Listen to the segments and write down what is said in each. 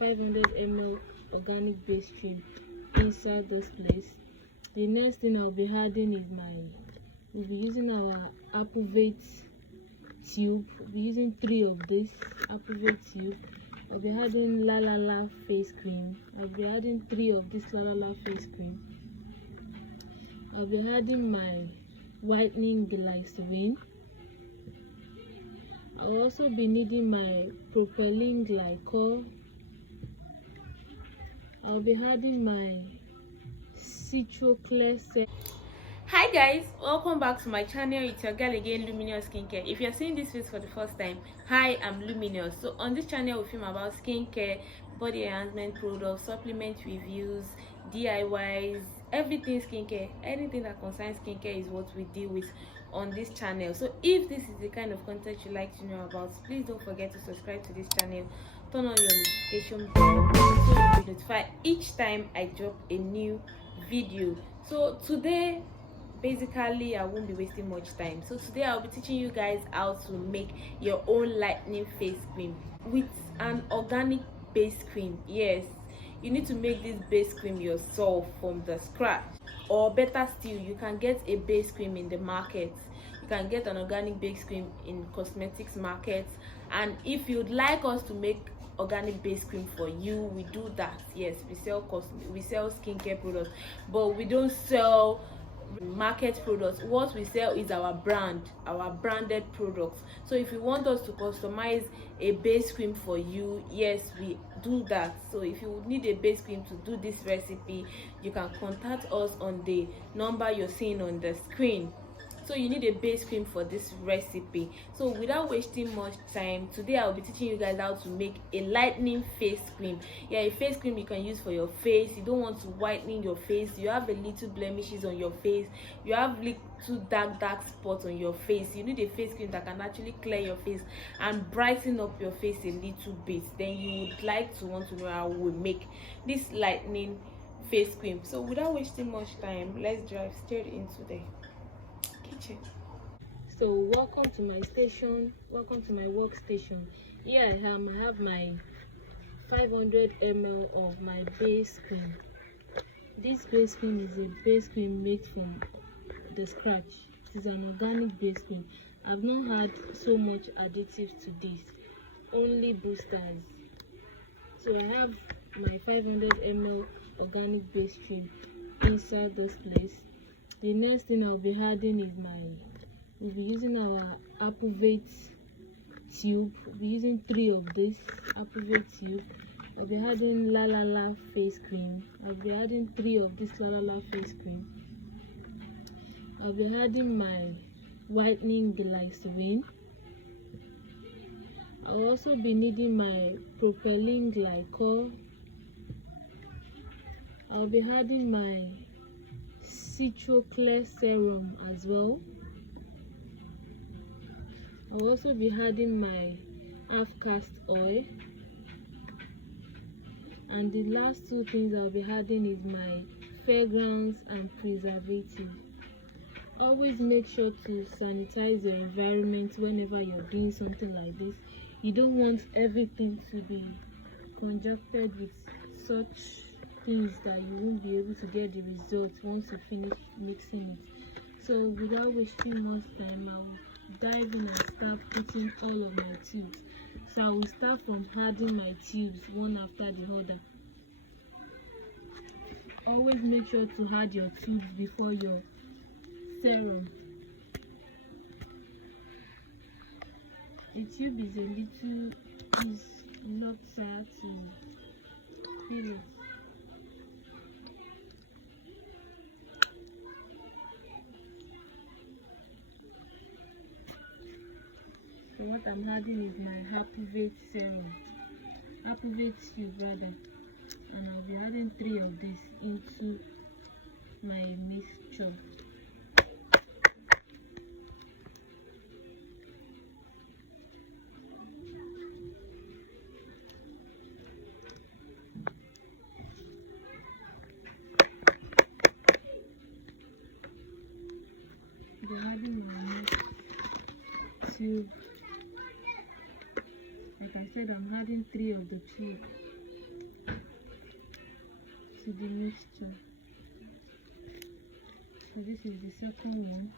500 ml organic base cream inside this place. The next thing I'll be adding is we'll be using our Approvate tube. We'll be using 3 of this Approvate tube. I'll be adding La La La face cream. I'll be adding 3 of this La La La face cream. I'll be adding my whitening glycerin. I'll also be needing my propylene glycol. I'll be adding my citroclear. Hi guys, welcome back to my channel. It's your girl again, Luminous Skincare. If you're seeing this video for the first time, hi, I'm Luminous. So on this channel we film about skincare, body enhancement products, supplement reviews, DIYs, everything skincare. Anything that concerns skincare is what we deal with on this channel. So if this is the kind of content you like to know about, please don't forget to subscribe to this channel, turn on your notification bell so you'll be notified each time I drop a new video. So today, basically, I won't be wasting much time. So today I'll be teaching you guys how to make your own lightening face cream with an organic base cream. Yes, you need to make this base cream yourself from the scratch, or better still, you can get a base cream in the market. You can get an organic base cream in cosmetics markets, and if you'd like us to make organic base cream for you, we do that. Yes, we sell skincare products, but we don't sell market products. What we sell is our branded products. So if you want us to customize a base cream for you, yes, we do that. So if you need a base cream to do this recipe, you can contact us on the number you're seeing on the screen. So you need a base cream for this recipe. So without wasting much time, today I'll be teaching you guys how to make a lightening face cream. Yeah, a face cream you can use for your face. You don't want to whiten your face, you have a little blemishes on your face, you have little dark spots on your face. You need a face cream that can actually clear your face and brighten up your face a little bit. Then you would want to know how we make this lightening face cream. So without wasting much time, let's drive straight into the kitchen. So welcome to my workstation. Here I am. I have my 500 ml of my base cream. This base cream is a base cream made from the scratch. It is an organic base cream. I've not had so much additives to this, only boosters. So I have my 500 ml organic base cream inside this place. The next thing I'll be adding is we'll be using our Approvate tube. We'll be using 3 of this Approvate tube. I'll be adding La La La face cream. I'll be adding 3 of this La La La face cream. I'll be adding my whitening glycerin. I'll also be needing my propylene glycol. I'll be adding my citroclear serum as well. I'll also be adding my half cast oil, and the last 2 things I'll be adding is my fragrance and preservative. Always make sure to sanitize your environment whenever you're doing something like this. You don't want everything to be conjuncted with such things that you won't be able to get the results once you finish mixing it. So without wasting much time, I will dive in and start putting all of my tubes. So I will start from adding my tubes one after the other. Always make sure to add your tubes before your serum. The tube is not hard to fill it. So what I'm adding is my Approvate serum, Approvate tube rather, and I'll be adding 3 of this into my mixture. I'll be adding my next tube. Like I said, I'm adding 3 of the tube into the mixture. So this is the second one.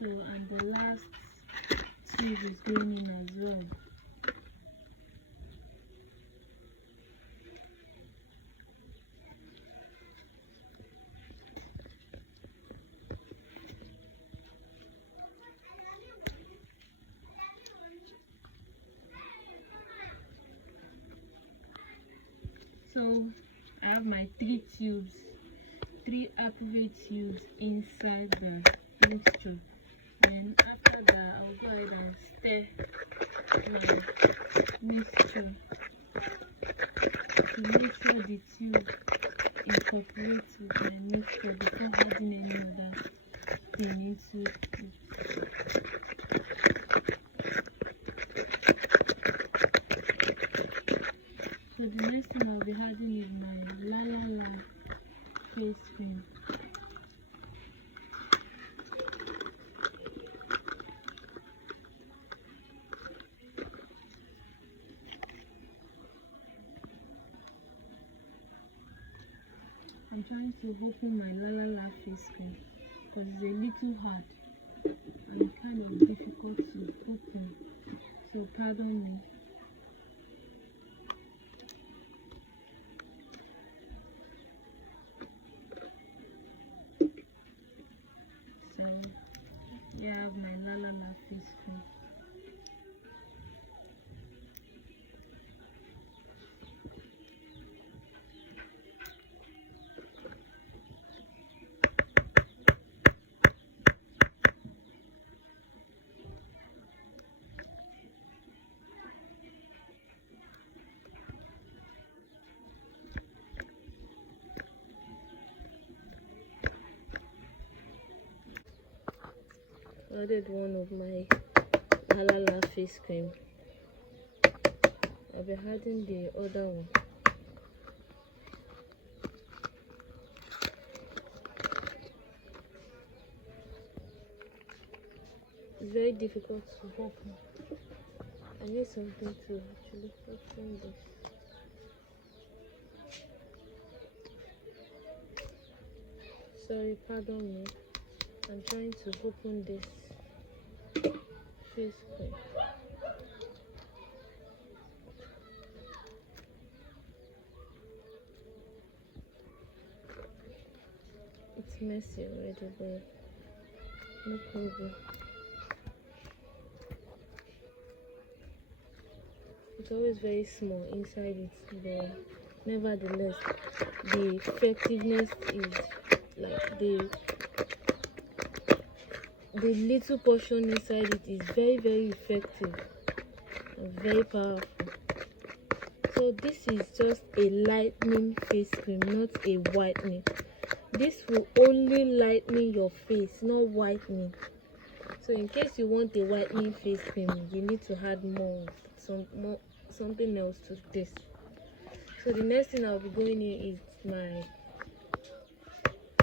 So, and the last tube is going in as well. So I have my three apple tubes inside the mixture. Then after that, I'll go ahead and stir my mixture to make sure the tube incorporates with my mixture before adding any other thing into it. So the next thing I'll be adding is my La face cream. I'm trying to open my La face cream because it's a little hard and kind of difficult to open, so pardon me. So yeah, I have my La face cream. I added one of my La face cream. I'll be adding the other one. It's very difficult to open. I need something to actually open this. Sorry, pardon me. I'm trying to open this face cream. It's messy already, but no problem. It's always very small inside it, but nevertheless, the effectiveness is like the little portion inside it is very effective and very powerful. So this is just a lightening face cream, not a whitening. This will only lighten your face, not whitening. So in case you want a whitening face cream, you need to add something else to this. So the next thing I'll be going in is my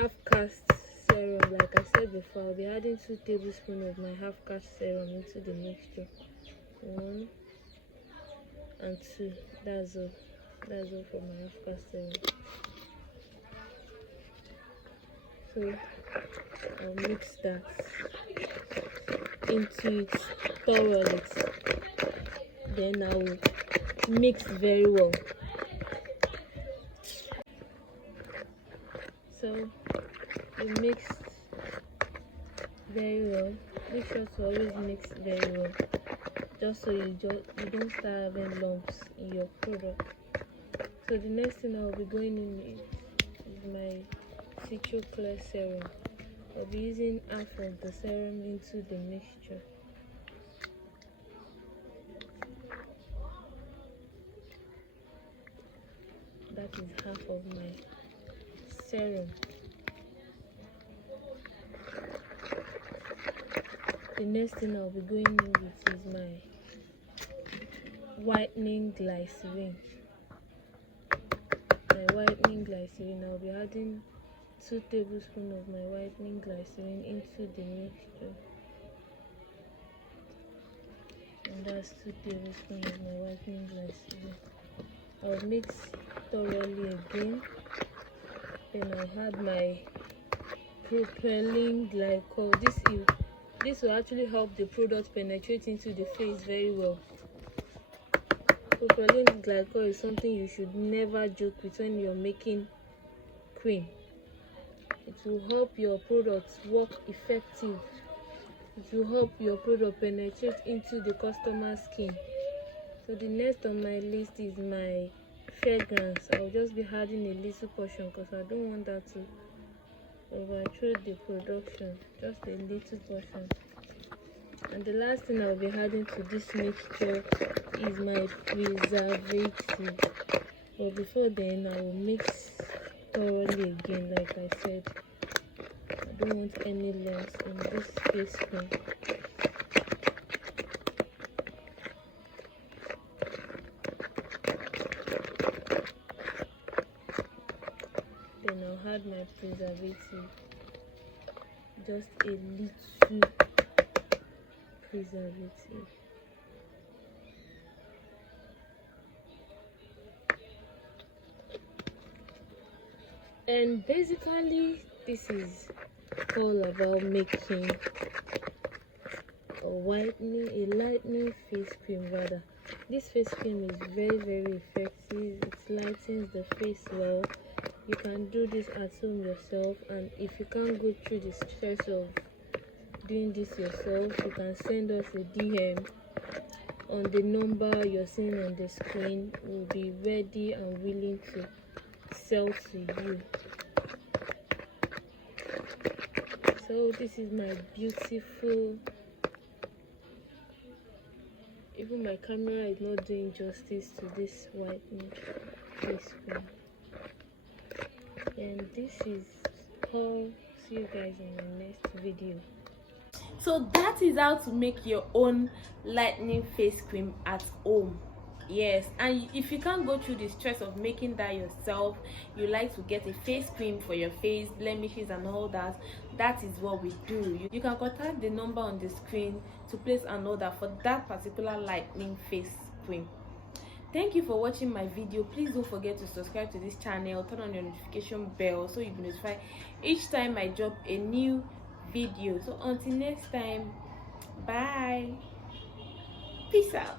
half cast serum. Like I said before, I'll be adding 2 tablespoons of my half cast serum into the mixture. 1 and 2. That's all for my half cast serum. So I'll mix that into it thoroughly. Then I will mix very well. So we mixed very well. Make sure to always mix very well, just so you don't start having lumps in your product. So the next thing I'll be going in is my Citro Clear serum. I'll be using half of the serum into the mixture. That is half of my serum. The next thing I'll be going in with is whitening glycerin. I'll be adding 2 tablespoons of my whitening glycerin into the mixture, and that's 2 tablespoons of my whitening glycerin. I'll mix thoroughly again. Then I'll add my propylene glycol. This will actually help the product penetrate into the face very well. Propylene glycol is something you should never joke with when you're making cream. It will help your products work effective. It will help your product penetrate into the customer's skin. So the next on my list is my fragrance. I'll just be adding a little portion because I don't want that to overthrow the production. Just a little portion. And the last thing I'll be adding to this mixture is my preservative. But before then, I will mix thoroughly again. Like I said, I don't want any lumps in this face cream. Then I'll add my preservative, just a little preservative. And basically this is all about making a lightening face cream. Rather, this face cream is very effective. It lightens the face well. You can do this at home yourself, and if you can't go through the stress of doing this yourself, you can send us a DM on the number you're seeing on the screen. We'll be ready and willing to sell to you. So this is my beautiful, even my camera is not doing justice to this whitening face cream. And this is all. See you guys in the next video. So that is how to make your own lightening face cream at home. Yes, and if you can't go through the stress of making that yourself, you like to get a face cream for your face, blemishes and all that, that is what we do. You can contact the number on the screen to place an order for that particular lightening face cream. Thank you for watching my video. Please don't forget to subscribe to this channel, turn on your notification bell so you'll be notified each time I drop a new video. So until next time, bye, peace out.